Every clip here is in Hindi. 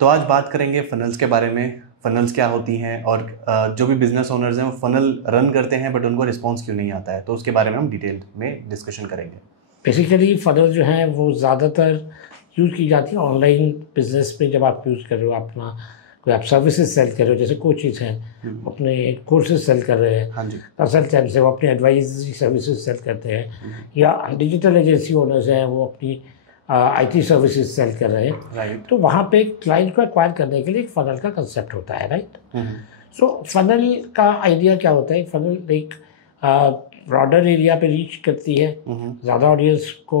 तो आज बात करेंगे फनल्स के बारे में। फनल्स क्या होती हैं और जो भी बिजनेस ओनर्स हैं वो फनल रन करते हैं बट उनको रिस्पॉन्स क्यों नहीं आता है, तो उसके बारे में हम डिटेल में डिस्कशन करेंगे। बेसिकली फनल जो है वो ज़्यादातर यूज़ की जाती है ऑनलाइन बिजनेस में। जब आप यूज़ कर रहे हो अपना कोई आप सर्विसेज सेल कर रहे हो, जैसे कोचेज हैं अपने कोर्सेज सेल कर रहे हैं, हाँ जी। कंसल्टेंट्स हैं वो अपनी एडवाइजरी सर्विसेज सेल करते हैं, या डिजिटल एजेंसी ओनर्स हैं वो अपनी आईटी सर्विसेज सेल कर रहे हैं। राइट। तो वहाँ पे क्लाइंट को एक्वायर करने के लिए एक फनल का कंसेप्ट होता है, राइट। सो फनल का आइडिया क्या होता है? फनल एक ब्रॉडर एरिया पे रीच करती है, ज़्यादा ऑडियंस को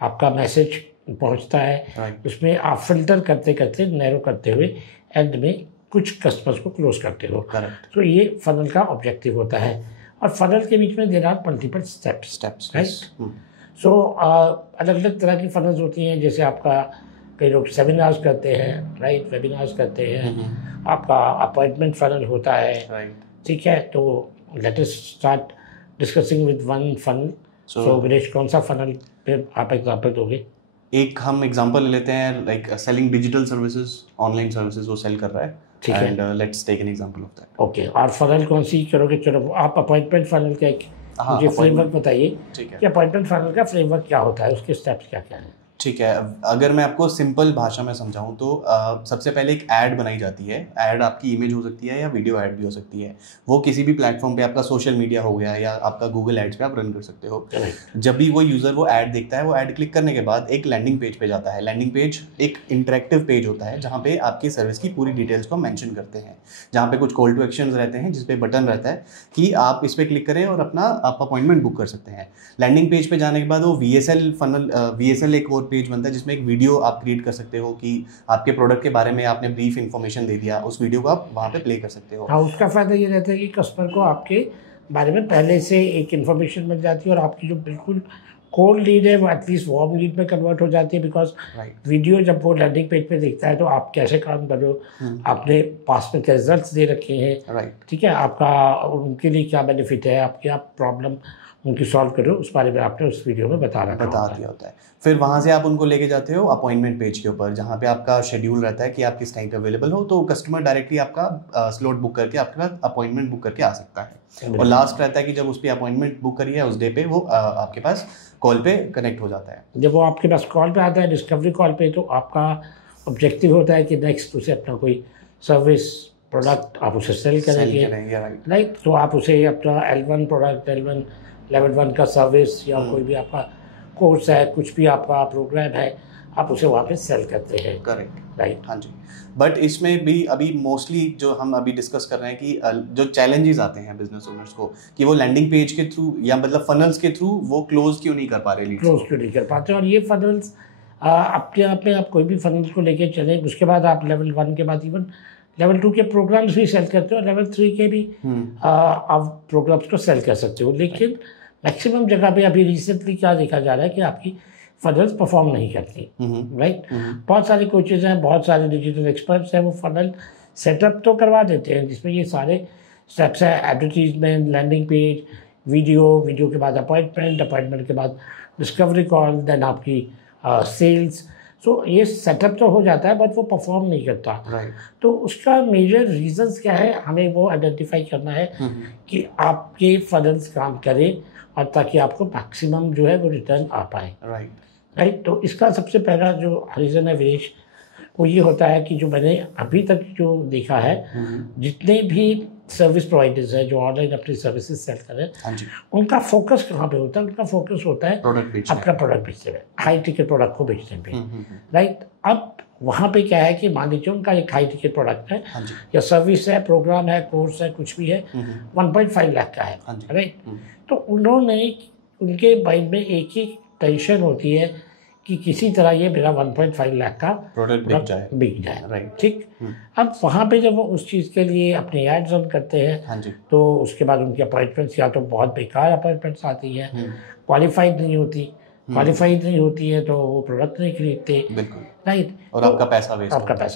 आपका मैसेज पहुंचता है। उसमें आप फिल्टर करते करते नैरो करते हुए एंड में कुछ कस्टमर्स को क्लोज करते हो। तो ये फनल का ऑब्जेक्टिव होता है। और फनल के बीच में there are multiple steps, right. So अलग अलग तरह की फनल्स होती हैं। जैसे आपका कई लोग सेमिनार्स करते हैं, राइट, वेबिनार्स करते हैं। आपका अपॉइंटमेंट फनल होता है, ठीक है। तो let us start discussing with one funnel. So Vinesh, कौन सा फनल पे आप एग्जांपल दोगे? एक हम एग्जांपल ले लेते हैं, like selling digital services, online services वो सेल कर रहा है। ठीक है, and let's take an example of that. Okay. और फनल कौन सी करोगे? चलो आप अपॉइंटमेंट फनल का एक मुझे फ्रेमवर्क बताइए कि अपॉइंटमेंट फनल का फ्रेमवर्क क्या होता है, उसके स्टेप्स क्या क्या हैं। ठीक है, अगर मैं आपको सिंपल भाषा में समझाऊं तो सबसे पहले एक ऐड बनाई जाती है। ऐड आपकी इमेज हो सकती है या वीडियो ऐड भी हो सकती है। वो किसी भी प्लेटफॉर्म पे, आपका सोशल मीडिया हो गया या आपका गूगल एड्स पे आप रन कर सकते हो। जब भी वो यूज़र वो ऐड देखता है, वो ऐड क्लिक करने के बाद एक लैंडिंग पेज पे जाता है। लैंडिंग पेज एक इंटरेक्टिव पेज होता है जहाँ पे आपकी सर्विस की पूरी डिटेल्स को मेंशन करते हैं, जहाँ पे कुछ कॉल टू एक्शंस रहते हैं, जिसपे बटन रहता है कि आप इस पर क्लिक करें और अपना आप अपॉइंटमेंट बुक कर सकते हैं। लैंडिंग पेज पे जाने के बाद वो VSL फनल, VSL एक और पेज बनता है जिसमें एक वीडियो आप क्रिएट कर सकते हो कि आपके प्रोडक्ट के बारे में आपने ब्रीफ इन्फॉर्मेशन दे दिया, उस वीडियो को आप वहाँ पे प्ले कर सकते हो। हाँ, उसका फ़ायदा ये रहता है कि कस्टमर को आपके बारे में पहले से एक इन्फॉर्मेशन मिल जाती है और आपकी जो बिल्कुल कोल्ड लीड है वो एटलीस्ट वार्म लीड में कन्वर्ट हो जाती है। बिकॉज वीडियो जब वो लैंडिंग पेज पे देखता है तो आप कैसे काम कर रहे हो, आपने पास में क्या रिजल्ट्स दे रखे हैं, ठीक है, आपका उनके लिए क्या बेनिफिट है, आप क्या प्रॉब्लम उनकी सॉल्व करो, उस बारे में आपने उस वीडियो में बता दिया होता है। फिर वहाँ से आप उनको लेके जाते हो अपॉइंटमेंट पेज के ऊपर, जहाँ पे आपका शेड्यूल रहता है कि आप किस टाइम पे अवेलेबल हो। तो कस्टमर डायरेक्टली आपका स्लॉट बुक करके आपके पास अपॉइंटमेंट बुक करके आ सकता है। और लास्ट रहता है कि जब उस पर अपॉइंटमेंट बुक करी है उस डे पे वो आपके पास कॉल पे कनेक्ट हो जाता है। जब वो आपके पास कॉल पे आता है, डिस्कवरी कॉल पे, तो आपका ऑब्जेक्टिव होता है कि नेक्स्ट उसे अपना कोई सर्विस प्रोडक्ट आप उसे सेल करेंगे, राइट। तो आप उसे अपना L1 प्रोडक्ट, L1 लेवल 1 का सर्विस या कोई भी आपका कोर्स है, कुछ भी आपका प्रोग्राम है, आप उसे वहाँ पे सेल करते हैं। Correct, right. हाँ जी। बट इसमें भी अभी मोस्टली जो हम अभी डिस्कस कर रहे हैं कि जो चैलेंजेस आते हैं बिजनेस ओनर्स को कि वो लैंडिंग पेज के थ्रू या मतलब फनल्स के थ्रू वो क्लोज क्यों नहीं कर पा रहे, क्लोज क्यों नहीं कर पाते। और ये फनल्स अपने आप में, आप कोई भी फनल्स को लेके चले, उसके बाद आप लेवल 1 के बाद इवन लेवल 2 के प्रोग्राम्स भी सेल करते हो, लेवल 3 के भी आप प्रोग्राम्स को सेल कर सकते हो। लेकिन मैक्सिमम जगह पे अभी रिसेंटली क्या देखा जा रहा है कि आपकी फनल्स परफॉर्म नहीं करती, राइट। बहुत सारे कोचेज हैं, बहुत सारे डिजिटल एक्सपर्ट्स हैं, वो फनल सेटअप तो करवा देते हैं जिसमें ये सारे स्टेप्स हैं, एडवर्टीजमेंट, लैंडिंग पेज, वीडियो के बाद अपॉइंटमेंट के बाद डिस्कवरी कॉल, देन आपकी सेल्स। सो ये सेटअप तो हो जाता है बट वो परफॉर्म नहीं करता। तो उसका मेजर रीजंस क्या है, हमें वो आइडेंटिफाई करना है कि आपके फनल्स काम करें और ताकि आपको मैक्सिमम जो है वो रिटर्न आ पाए। राइट। तो इसका सबसे पहला जो रीज़न है विनेश, वो ये होता है कि जो मैंने अभी तक जो देखा है, जितने भी सर्विस प्रोवाइडर्स हैं जो ऑनलाइन अपनी सर्विसेज सेल कर रहे हैं, उनका फोकस कहाँ पे होता है? उनका फोकस होता है अपना प्रोडक्ट बेचने में, हाई टिकट प्रोडक्ट को बेचने में, राइट। अब वहाँ पे क्या है कि मान लीजिए उनका एक हाई टिकट प्रोडक्ट है या सर्विस है, प्रोग्राम है, कोर्स है, कुछ भी है, 1.5 लाख का है, राइट। तो उन्होंने, उनके माइंड में एक ही टेंशन होती है कि किसी तरह ये मेरा 1.5 लाख का प्रोडक्ट बिक जाए, राइट, ठीक। अब वहाँ पे जब वो उस चीज़ के लिए अपने एड्स रन करते हैं, तो उसके बाद उनकी अपॉइंटमेंट्स या तो बहुत बेकार अपॉइंटमेंट्स आती हैं, क्वालिफाइड नहीं होती है तो वो प्रोडक्ट नहीं खरीदते, राइट। और तो आपका पैसा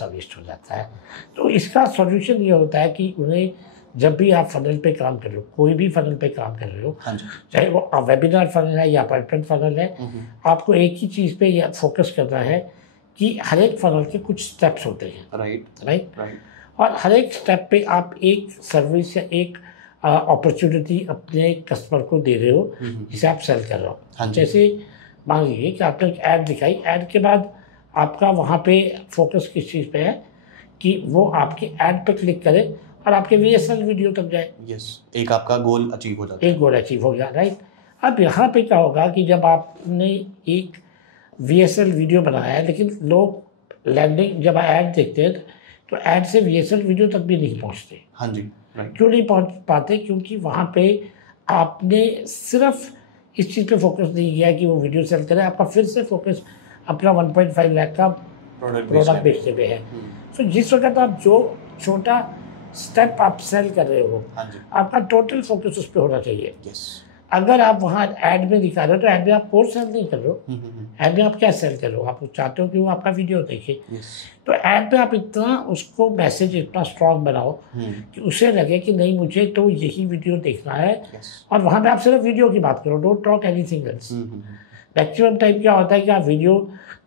वेस्ट हो जाता है। तो इसका सॉल्यूशन ये होता है कि उन्हें जब भी आप फनल पे काम कर रहे हो, कोई भी फनल पे काम कर रहे हो, चाहे वो वेबिनार फनल है या अपॉइंटमेंट फनल है, आपको एक ही चीज़ पे फोकस करना है कि हर एक फनल के कुछ स्टेप्स होते हैं, राइट, और हर एक स्टेप पे आप एक सर्विस या एक अपॉर्चुनिटी अपने कस्टमर को दे रहे हो जिसे आप सेल कर रहे हो। हाँ जी। जैसे मान लीजिए कि आपने एक ऐड दिखाई, ऐड के बाद आपका वहाँ पे फोकस किस चीज़ पे है कि वो आपके ऐड पे क्लिक करे और आपके VSL वीडियो तक जाए। यस, एक आपका गोल अचीव हो जाता है। एक गोल अचीव हो गया, राइट। अब यहाँ पे क्या होगा कि जब आपने एक VSL वीडियो बनाया है, लेकिन लोग लैंडिंग जब ऐड देखते हैं तो ऐड से VSL वीडियो तक भी नहीं पहुँचते। हाँ जी, राइट। क्यों नहीं पहुँच पाते? क्योंकि वहाँ पे आपने सिर्फ इस चीज़ पे फोकस नहीं किया कि वो वीडियो सेल करे, आपका फिर से फोकस अपना 1.5 लाख का प्रोडक्ट बेचने पे है। सो जिस वक्त आप जो छोटा स्टेप आप सेल कर रहे हो, हाँ जी, आपका टोटल फोकस उस पर होना चाहिए। यस। अगर आप वहाँ ऐड में दिखा रहे हो तो ऐड में आप कोर्स सेल नहीं कर रहे हो, ऐड में आप क्या सेल कर रहे हो? आप चाहते हो कि वो आपका वीडियो देखे, तो ऐड पे आप इतना उसको मैसेज इतना स्ट्रॉन्ग बनाओ कि उसे लगे कि नहीं मुझे तो यही वीडियो देखना है, और वहाँ पे आप सिर्फ वीडियो की बात करो, don't talk anything else. Maximum time क्या होता है कि आप वीडियो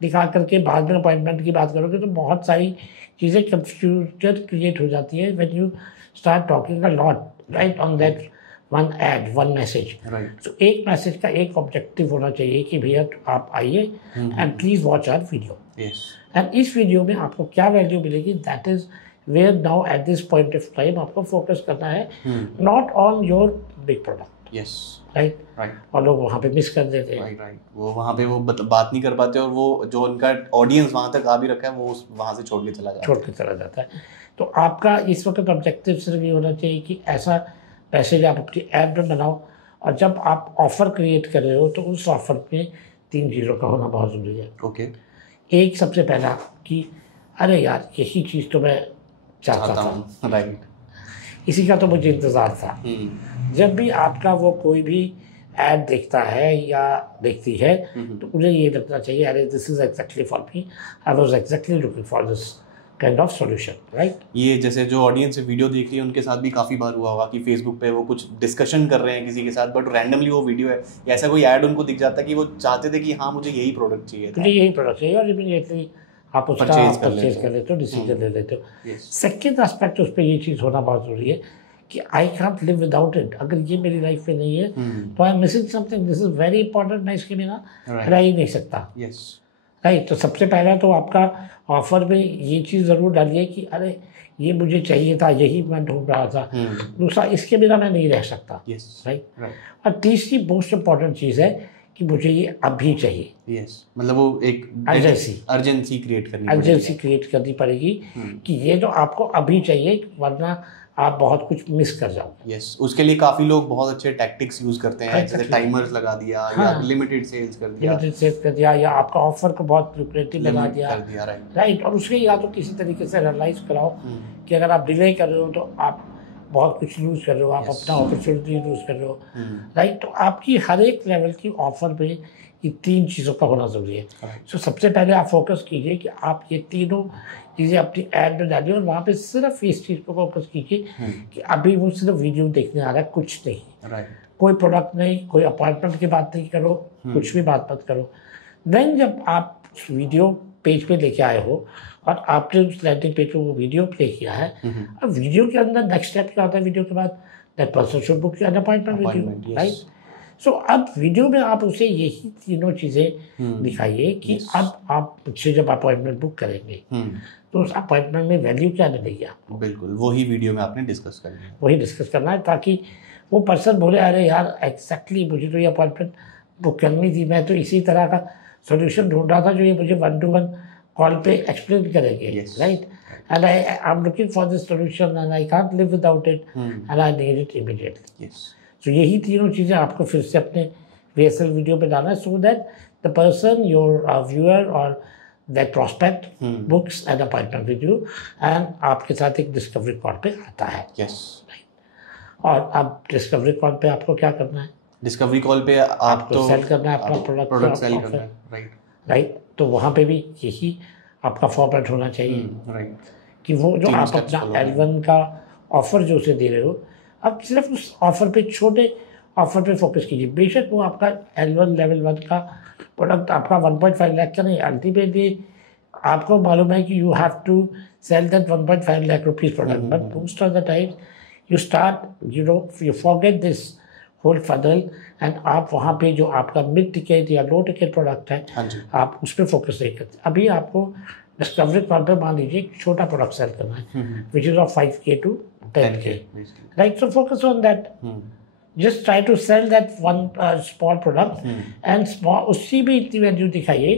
दिखा करके बाद में अपॉइंटमेंट की बात करोगे तो बहुत सारी चीज़ें कंफ्यूजन क्रिएट हो जाती है when you start talking a lot right on that one ad one message. तो एक मैसेज का एक ऑब्जेक्टिव होना चाहिए कि भैया आप आइए and please watch our video, and इस वीडियो में आपको क्या वैल्यू मिलेगी, that is where now at this point of time आपको फोकस करना है, not on your big product. Right. और लोग वहाँ पे मिस कर देते हैं। राइट। वो वहाँ पे वो बात नहीं कर पाते, और वो जो उनका ऑडियंस वहाँ तक आ भी रखा है वो वहाँ से छोड़ के चला जाता है। तो आपका इस वक्त ऑब्जेक्टिव सिर्फ ये होना चाहिए कि ऐसा पैसेज आप अपनी ऐप में बनाओ, और जब आप ऑफ़र क्रिएट कर रहे हो तो उस ऑफ़र में 3 चीज़ों का होना बहुत ज़रूरी है। ओके। एक, सबसे पहला कि अरे यार यही चीज़ तो मैं चाहता था, राइट, इसी का तो मुझे इंतज़ार था। जब भी आपका वो कोई भी ऐड देखता है या देखती है तो उन्हें ये लगना चाहिए अरे this is exactly for me, I was exactly looking for this kind of solution, right. ये जैसे जो ऑडियंस वीडियो देख रही है उनके साथ भी काफ़ी बार हुआ होगा कि फेसबुक पे वो कुछ डिस्कशन कर रहे हैं किसी के साथ, बट रैंडमली वो वीडियो है या ऐसा कोई ऐड उनको दिख जाता है कि वो चाहते थे कि हाँ मुझे यही प्रोडक्ट चाहिए था, मुझे यही प्रोडक्ट चाहिए, और इमीडिएटली आप उसका परचेज कर लेते हो, डिसीजन ले लेते हो। सेकेंड एस्पेक्ट उस पर ये चीज़ होना बहुत ज़रूरी है कि I can't live without it. अगर ये मेरी लाइफ में नहीं है तो I am missing something, this is very important, मैं इसके बिना रह ही नहीं सकता। राइट। तो सबसे पहला तो आपका ऑफर में ये चीज़ ज़रूर डालिए कि अरे ये मुझे चाहिए था, यही मैं ढूंढ रहा था। दूसरा, इसके बिना मैं नहीं रह सकता। राइट। और तीसरी मोस्ट इम्पॉर्टेंट चीज़ है कि मुझे ये अभी चाहिए। मतलब वो एक अर्जेंसी क्रिएट करनी पड़ेगी कि ये तो आपको अभी चाहिए, वरना आप बहुत कुछ मिस कर जाओगे। उसके लिए काफ़ी लोग बहुत अच्छे टैक्टिक्स यूज़ करते हैं, जैसे टाइमर्स लगा दिया, या लिमिटेड सेल्स कर दिया, या आपका ऑफर को बहुत लुक्रेटिव लगा दिया, राइट। और उसके या तो किसी तरीके से एनालाइज कराओ कि अगर आप डिले कर रहे हो तो आप बहुत कुछ लूज़ कर रहे हो, आप अपना अपॉर्चुनिटी लूज़ कर रहे हो, राइट। तो आपकी हर एक लेवल की ऑफर पे ये 3 चीज़ों का होना ज़रूरी है। सो सबसे पहले आप फोकस कीजिए कि आप ये तीनों चीज़ें अपनी ऐड में डालिए, और वहाँ पे सिर्फ इस चीज़ पर फोकस कीजिए कि अभी वो सिर्फ वीडियो देखने आ रहा है, कुछ नहीं, कोई प्रोडक्ट नहीं, कोई अपॉइंटमेंट की बात नहीं करो, कुछ भी बात मत करो। देन जब आप वीडियो पेज पे लेके आए हो और आपने उस लैंडिंग पेज पर वो वीडियो प्ले किया है, अब वीडियो के अंदर नेक्स्ट स्टेप क्या होता है? वीडियो के बाद that person should book an appointment video, right. So अब वीडियो में आप उसे यही तीनों चीज़ें दिखाइए कि अब आप मुझसे जब अपॉइंटमेंट बुक करेंगे तो उस अपॉइंटमेंट में वैल्यू क्या मिलेगी आपको? बिल्कुल वही वीडियो में आपने डिस्कस करना है, ताकि वो पर्सन बोले अरे यार एग्जैक्टली मुझे तो ये अपॉइंटमेंट बुक करनी थी, मैं तो इसी तरह का सोल्यूशन ढूंढ रहा था जो ये मुझे 1-to-1 कॉल पे एक्सप्लेन करेंगे, right. And I am looking for this solution and I can't live without it and I need it immediately. तो यही तीनों चीज़ें आपको फिर से अपने VSL वीडियो पे डालना है, so that the person your viewer और that prospect books an appointment with you, and आपके साथ एक डिस्कवरी कॉल पे आता है। और अब डिस्कवरी कॉल पे आपको क्या करना है? डिस्कवरी कॉल पे आपको सेल करना है अपना प्रोडक्ट सेल करना है, राइट। तो वहाँ पे भी यही आपका फॉर्मेट होना चाहिए, राइट, कि वो जो आप अपना L1 का ऑफर जो उसे दे रहे हो, अब सिर्फ उस ऑफर पे, छोटे ऑफर पे फोकस कीजिए। बेशक वो आपका L1 लेवल 1 का प्रोडक्ट आपका 1.5 लाख का नहीं, अल्टीमेटली आपको मालूम है कि you have to sell that 1.5 lakh rupees product, but most of the time you start you forget this whole funnel and आप वहाँ पे जो आपका मिड टिकट या लो टिकट प्रोडक्ट है आप उस पर फोकस नहीं करते। अभी आपको डिस्कवरी कॉल पर मान लीजिए छोटा प्रोडक्ट सेल करना है which is of 5K to 10K, right? So focus on that, just try to sell that one small product and small, उसकी भी इतनी वैल्यू दिखाइए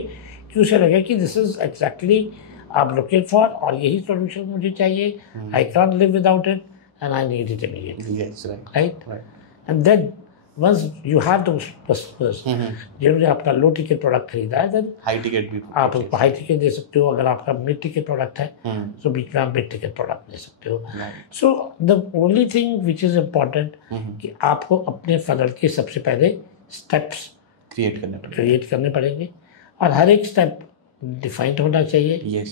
कि उसे लगे कि दिस इज एग्जैक्टली आप लुकिंग फॉर और यही सोल्यूशन मुझे चाहिए, I can live without it and I need it immediately, right? And then once you have those customers जिन्होंने आपका लो टिकट प्रोडक्ट खरीदा है, then हाई टिकट भी आप उसको हाई टिकट दे सकते हो। अगर आपका मिड टिकट प्रोडक्ट है तो बीच में आप मिड टिकट प्रोडक्ट दे सकते हो। So the only thing which is important कि आपको अपने फनल के सबसे पहले स्टेप्स क्रिएट करने पड़ेंगे और हर एक स्टेप डिफाइंड होना चाहिए,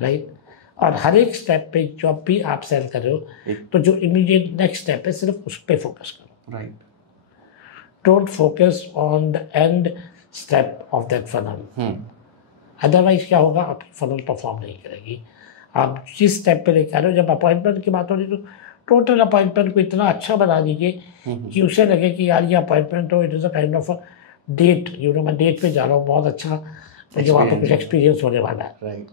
राइट? और हर एक स्टेप पे जब भी आप सेल कर रहे हो तो जो इमीडिएट नेक्स्ट स्टेप है सिर्फ उस पर फोकस करो, right? Don't focus on the end step of that funnel. Otherwise क्या होगा, आपकी funnel परफॉर्म नहीं करेगी। आप जिस स्टेप पे लेकर आ रहे हो, जब अपॉइंटमेंट की बात हो रही तो टोटल अपॉइंटमेंट को इतना अच्छा बना दीजिए कि उसे लगे कि यार ये अपॉइंटमेंट हो, it is a kind of date, मैं डेट पे जा रहा हूँ, बहुत अच्छा मुझे वहाँ पे कुछ एक्सपीरियंस होने वाला है, राइट?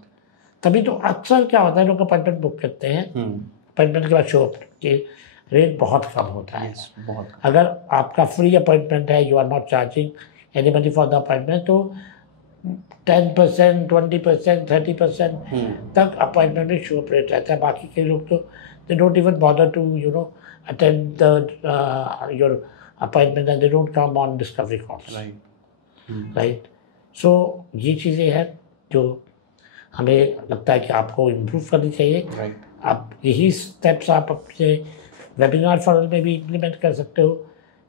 तभी तो अक्सर क्या होता है, लोग अपॉइंटमेंट बुक करते हैं, अपॉइंटमेंट के बाद शो के रेट बहुत कम होता है। अगर आपका फ्री अपॉइंटमेंट है, you are not charging anybody for the appointment, तो 10%, 20%, 30% तक अपॉइंटमेंट में शो रेट रहता है। बाकी के लोग तो they don't even bother to attend your appointment and they don't come on discovery calls, right? So ये चीज़ें हैं जो हमें लगता है कि आपको इम्प्रूव करनी चाहिए। आप यही स्टेप्स आप अपने वेबिनार फनल में भी इम्प्लीमेंट कर सकते हो।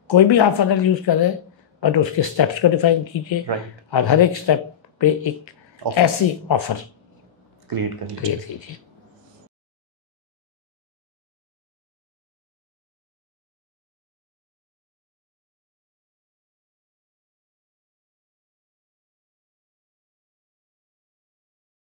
कोई भी आप फनल यूज़ करें बट उसके स्टेप्स को डिफाइन कीजिए और हर एक स्टेप पे एक ऐसी ऑफर क्रिएट कीजिए।